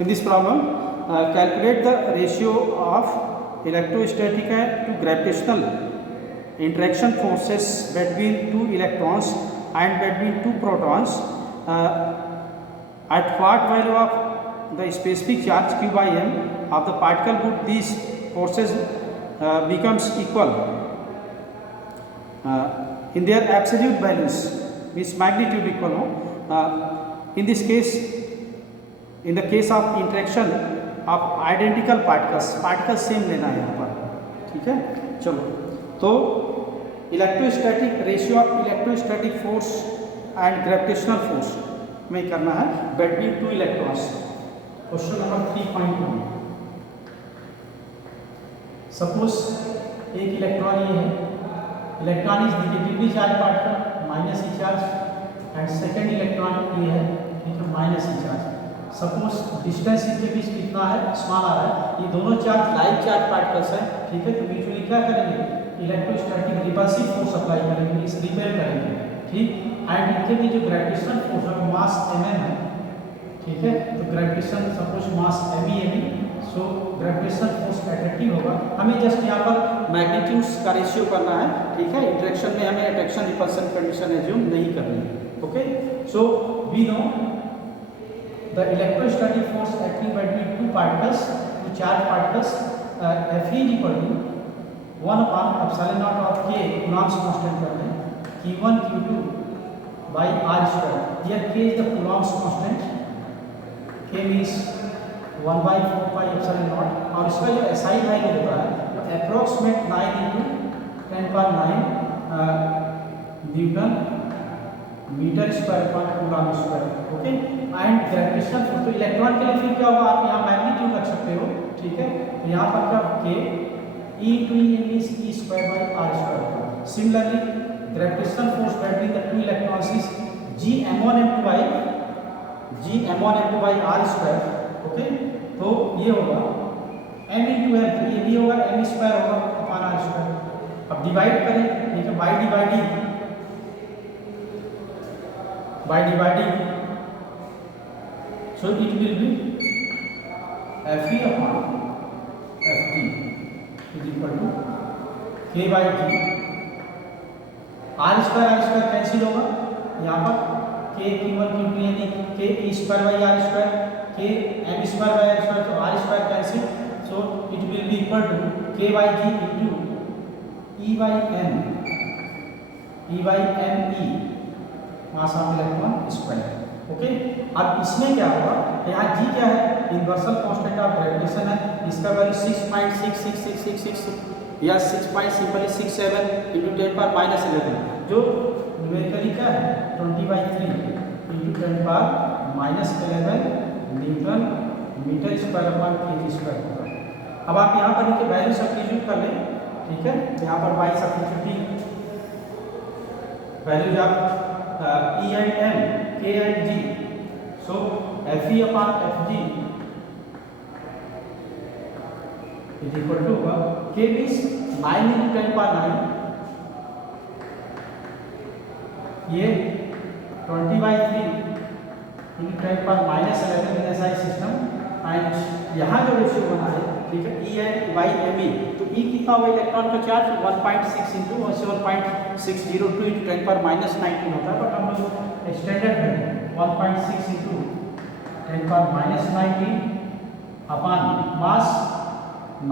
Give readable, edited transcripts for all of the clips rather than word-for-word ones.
In this problem, calculate the ratio of electrostatic to gravitational interaction forces between two electrons and between two protons at what value of the specific charge q by m of the particle would these forces becomes equal in their absolute values, means magnitude equal हो. In this case, in the case of interaction of identical particles same लेना है यहाँ पर, ठीक है. चलो, तो electrostatic ratio of electrostatic force and gravitational force में करना है between two electrons. Question number 3.1. Suppose एक इलेक्ट्रॉन ये है, electron is negatively charge particle minus E charge and second electron ये है, ठीक है, माइनस ई चार्ज. सपोज डिस्टेंस इनके बीच कितना है, स्मॉल आ रहा है. ये दोनों चार्ज लाइक चार्ज पार्टिकल्स हैं, ठीक है. तो म्यूचुअली क्या करेंगे, इलेक्ट्रोस्टैटिक रिपल्सिव फोर्स अप्लाई करेंगे, इस रिपेल करेंगे, ठीक. एंड इनके भी जो ग्रेविटेशनल फोर्स है मास mm है, ठीक है. तो ग्रेविटेशन सपोज मास me, so gravitational force attractive होगा. हमें जस्ट यहाँ पर मैग्नीट्यूड्स का रेशियो करना है, ठीक है. इंटरेक्शन में हमें अट्रैक्शन रिपल्सन कंडीशन एज्यूम नहीं करनी है. Okay, so we know the electrostatic force acting between two particles, two charged particles, F is equal to 1 upon epsilon naught of k Coulomb's constant करते हैं, Q1 Q2 by R square. Here k is the Coulomb's constant, k means 1 by 4 pi epsilon naught. और इसका जो SI value होता है वो approximate 9 into 10 power 9 newton metre square पर coulomb square. Okay, and gravitational force, तो electron के लिए फिर क्या होगा, आप यहाँ मैग्नीट्यूड रख सकते हो, ठीक है. तो यहाँ पर क्या k e two is e square by r square. Similarly gravitational force between the two electrons is g m1 m2 by r square. Okay, तो ये होगा m into m, तो ये भी होगा m स्क्वायर होगा अपॉन r स्क्वायर. अब divide करें, ठीक है, by dividing, so it will be Fe upon Ft is equal to k by g. r square cancel होगा, यहाँ पर k Q1 Q2 यानी k e square by r square, k m square by r square, तो r square cancel. so it will be equal to k by g into e by m e mass of electron square. Okay, अब इसमें क्या होगा, यहाँ g क्या है, universal constant of gravitation है, इसका वैल्यू 6.66666 या 6.67 into 10 पर माइनस 11, जो न्यूमेरिकली क्या है 20/3 into 10 पर minus 11 newton metre square upon KG square होगा. अब आप यहाँ पर इनके वैल्यू सब्स्टिट्यूट कर लें, ठीक है. यहाँ पर बाई सब्स्टिट्यूटिंग वैल्यूज आप E and M, K and G, so Fe upon Fg is equal to K means 9 into 10 power 9, ये 20/3 into 10 power minus 11 in SI system. And यहाँ जो रेशियो बना है, ठीक है, E and by Me, तो E कितना होगा इलेक्ट्रॉन का चार्ज 1.6 into 7.602 into 10 पर माइनस 19 होता है, बट हम लोग स्टैंडर्ड में 1.6 into 10 पर माइनस 19 अपॉन मास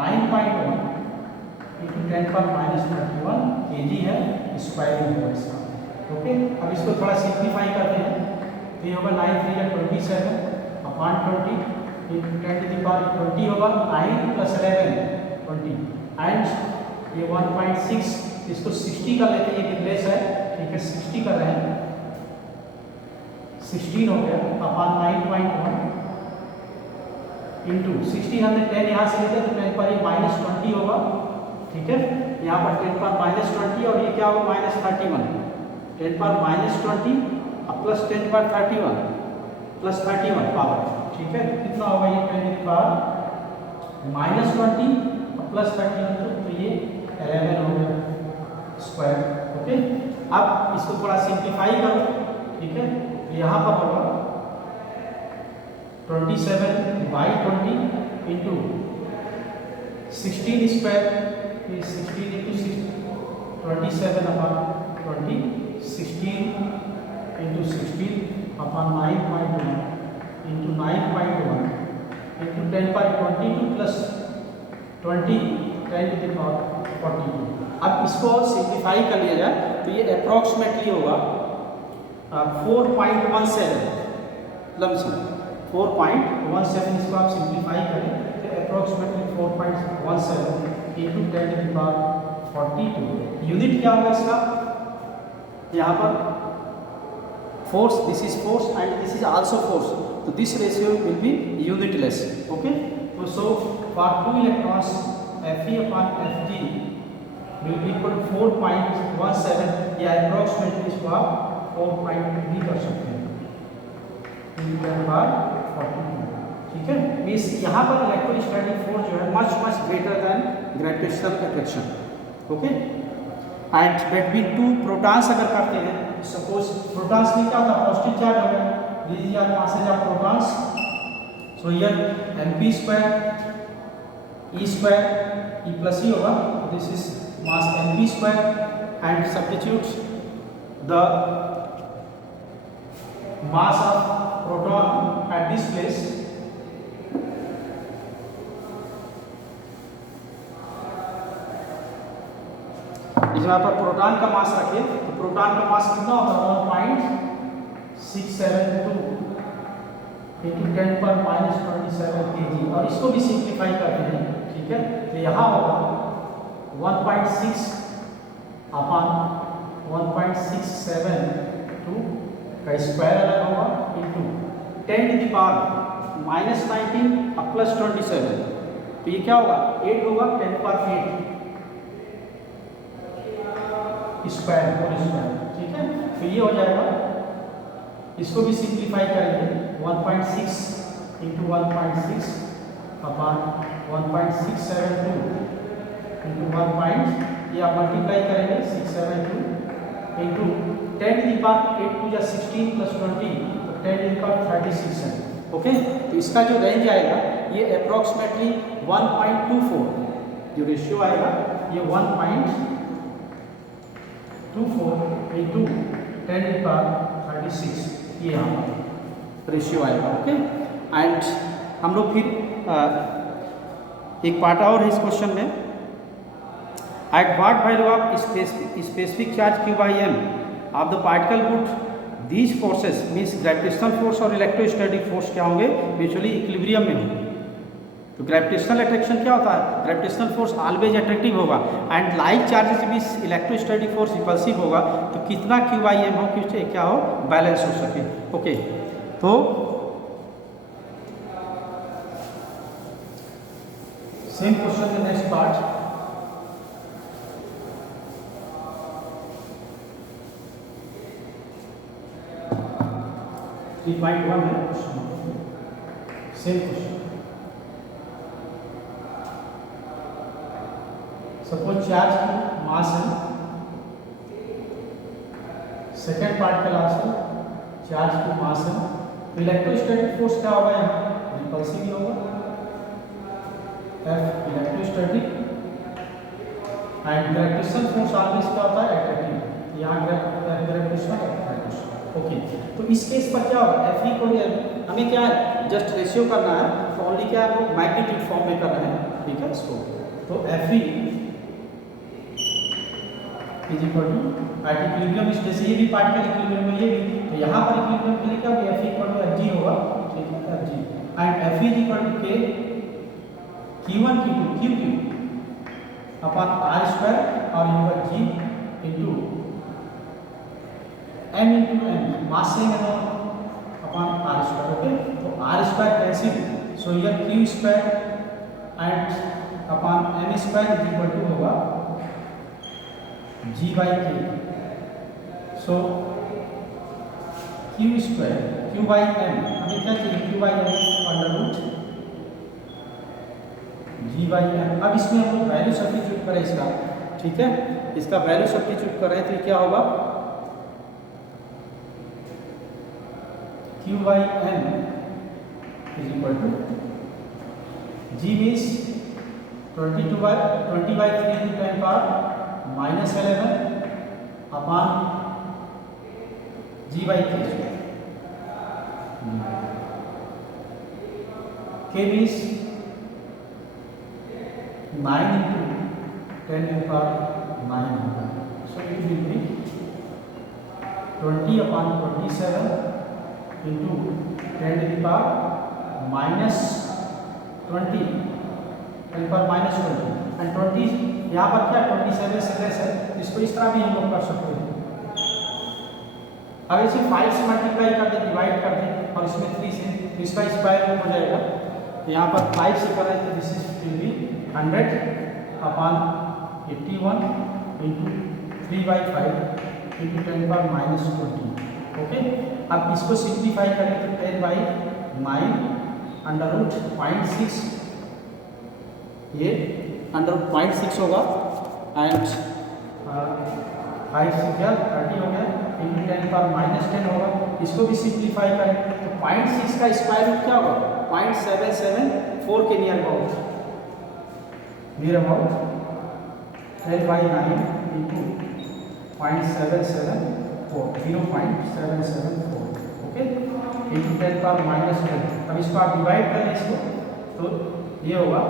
9.1 into 10 पर माइनस 31 kg है, स्क्वायर होगा इसका. ओके, अब इसको थोड़ा सिंप्लीफाई करते हैं, तो ये होगा 9 3 या 27 upon 20 into 10 to the power 20 होगा, 9 plus 11 20 एंड ये 1.6, इसको 60 कर लेते हैं, ये रिप्लेस है, ठीक है, 60 कर रहे हैं, 16 हो गया अपॉन 9.1 इंटू 16 हमने 10 यहाँ से लेते हैं, तो 10 पर ये माइनस 20 होगा, ठीक है. यहाँ पर 10 पर माइनस 20 और ये क्या होगा माइनस 31, 10 पर माइनस 20 अब प्लस 10 पर 31 प्लस 31 पावर, ठीक है. तो कितना होगा ये 10 की पावर माइनस 20 प्लस 31, तो ये 11 हो गया स्क्वायर. ओके, अब इसको थोड़ा सिंप्लीफाई करो, ठीक है. यहाँ पर होगा 27 by 20 into 16 square, 16 into 27 upon 20, 16 into 16 upon 9.1 into 9.1 into 10/22 plus 20 10 to the power 42। अब इसको सिंप्लीफाई कर लिया जाए तो ये अप्रॉक्सीमेटली होगा 4.17 लमसम 4.17। इसको आप सिंप्लीफाई करें तो approximately 4.17 into 10 to the power 42। Unit क्या होगा इसका, यहाँ पर force, this is force and this is also force, तो this ratio will be unitless. Okay, तो so for 2 electrons Fe upon Fg will be equal to 4.17 या approximately इसको आप 4.2 भी कर सकते हैं इंटू 10/42। ठीक है, मींस यहाँ पर इलेक्ट्रोस्टैटिक फोर्स जो है much greater than gravitational attraction. Okay, and between 2 protons अगर करते हैं, सपोज प्रोटॉन्स में क्या होता है, पॉजिटिव चार्ज होगा, these are masses of protons, so here mp² E square, E plus E होगा, this is mass mp square and substitutes the mass of proton at this place इसमें पर proton का मास रखें तो प्रोटॉन का मास कितना होगा 1.672 इंटू 10⁻⁻27 kg, और इसको भी सिंप्लीफाई करते हैं। ठीक है, तो यहाँ होगा 1.6 अपॉन 1.672 का स्क्वायर अलग होगा इंटू 10 टू द पावर -19 और प्लस 27, तो ये क्या होगा 8 होगा 10⁸ स्क्वायर होल स्क्वायर। ठीक है, तो ये हो जाएगा, इसको भी सिंप्लीफाई करेंगे 1.6 इंटू 1.6 अपॉन 1.672 इंटू 1. ये आप मल्टीप्लाई करेंगे 672 into 10 to the power 8 to 16 plus 20 तो 10 टू द पावर 36 है। ओके, तो इसका जो रेंज आएगा ये अप्रॉक्सीमेटली 1.24, जो रेशियो आएगा ये 1.24 इंटू 10 टू द पावर 36, ये यहाँ पर रेशियो आएगा। ओके, एंड हम लोग फिर एक पार्ट और है इस क्वेश्चन में, at what value of specific charge q by m of the particle would these forces means gravitational force और इलेक्ट्रोस्टैटिक फोर्स क्या होंगे, म्यूचुअली इक्विलिब्रियम में होंगे। तो ग्रेविटेशनल अट्रैक्शन क्या होता है, ग्रेविटेशनल फोर्स ऑलवेज अट्रैक्टिव होगा and like charges means electrostatic force repulsive होगा, तो कितना q by m हो कि क्या हो बैलेंस हो सके। ओके, तो सेम क्वेश्चन में नेक्स्ट पार्ट, 3.1 है question, same question. Suppose charge की मास है, सेकेंड पार्ट का लास्ट है, चार्ज की मास है, तो इलेक्ट्रोस्टैटिक फोर्स क्या होगा, यहाँ रिपल्सिव ही होगा F electrostatic and gravitational force always क्या होता है अट्रैक्टिव, यहाँ ग्रेविटेशनल अट्रैक्शन। ओके, तो इस केस पर क्या होगा Fe को हमें क्या है जस्ट रेशियो करना है, तो ओनली क्या है वो मैग्नीट्यूड फॉर्म में कर रहे हैं। ठीक है, इसको तो Fe is equal to at equilibrium, इस जैसे ये भी पार्टिकल इक्विलिब्रियम में, ये भी तो यहाँ पर इक्विलिब्रियम के लिए क्या होगा Fe इक्वल टू Fg होगा। ठीक है, Fg and Fe is equal to K Q1 Q2 Q upon R square और यहाँ G into M into M, mass same है अपॉन R स्क्वायर। ओके, तो R स्क्वायर कैंसिल, सो ये Q square and upon M square is equal to होगा G by K, so Q square Q by M, हमें क्या चाहिए Q by M under root G by M। अब इसमें हम लोग वैल्यू सब्स्टिट्यूट करें इसका। ठीक है, इसका वैल्यू सब्स्टिट्यूट करें तो क्या होगा Q by M is equal to g means 20 by 3 into 10 power minus 11 upon g by k. K means 9 into 10 to the power 9 होगा. So it will be 20 upon 27 into 10 to the power minus 20 10 to the power minus 20 and 20 यहाँ पर क्या 27 से less है, इसको इस तरह भी हम लोग कर सकते हैं. अब इसे 5 से मल्टीप्लाई कर दे, डिवाइड कर दे और इसमें 3 से, इसका स्क्वायर हो जाएगा. यहाँ पर 5 से करें तो this is will be 100 upon 81 into 3 by 5 into 10 power minus 20. Okay, अब इसको सिंप्लीफाई करें तो 10 by 9 अंडर रूट 0.6, ये अंडर रूट 0.6 होगा एंड 5 से क्या 30 हो गया इंटू 10 पावर माइनस 10 होगा. इसको भी सिंप्लीफाई करें तो 0.6 का स्क्वायर रूट क्या होगा 0.774 के near about 10 by 9 into 0.774 okay into 10 power minus 10. अब इसको आप डिवाइड करें इसको तो ये होगा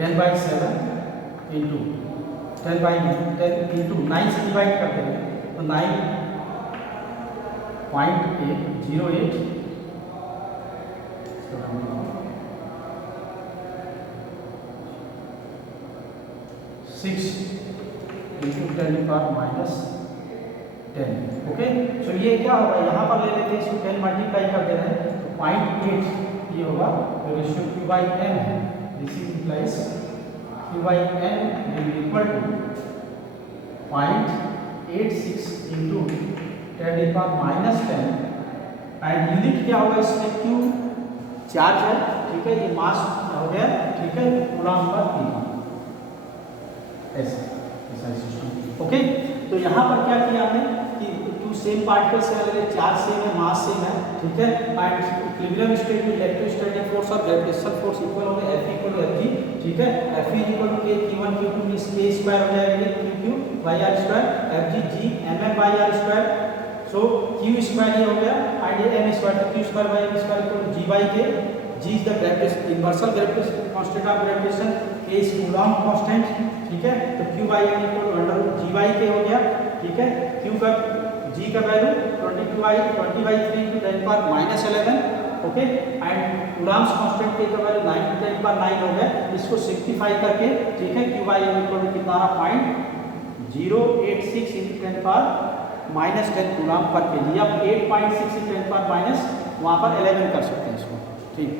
10 by 7 इंटू 10 by 10 इंटू 9 से डिवाइड कर देंगे तो 9.808 6 इंटू 10 पावर माइनस 10. ओके, सो ये क्या होगा यहाँ पर ले लेते हैं, इसको 10 मल्टीप्लाई कर दे रहे हैं तो 0.8 ये होगा तो रेशियो q by n है. This implies q by n will be equal to 0.86 into 10 power minus 10 and unit क्या होगा इसमें q चार्ज है, ठीक है, ये मास हो गया, ठीक है, कूलम्ब पर मीटर. ऐसा सिस्टम. ओके, तो यहाँ पर क्या किया हमने कि टू सेम पार्टिकल्स है, अगर चार्ज सेम है, मास सेम है, ठीक है, एंड इक्विलिब्रियम स्टेट में इलेक्ट्रोस्टैटिक फोर्स और ग्रेविटेशनल फोर्स इक्वल हो गए, F इक्वल टू Fg, ठीक है, F equal to k q1 q2 means k square हो जाएगा, q by r square, Fg g mm by r square. So q square ये हो गया एंड ये m स्क्वायर, तो q square by m square equal to g by k. g is the gravitation, universal gravitation constant of gravitation, k is Coulomb constant, ठीक है, तो q by m equal to under root g by k हो गया, ठीक है. q का g का value 20 by 3 into 10 power minus 11, okay, and coulomb constant k का वैल्यू 9 into 10 पावर 9 हो गया. इसको सिंप्लीफाई करके, ठीक है, q by m equal to कितना रहा 0.086 into 10 पावर माइनस 10 कूलम्ब पर केजी. अब 8.6 into 10 पावर माइनस वहाँ पर 11 कर सकते हैं इसको, ठीक.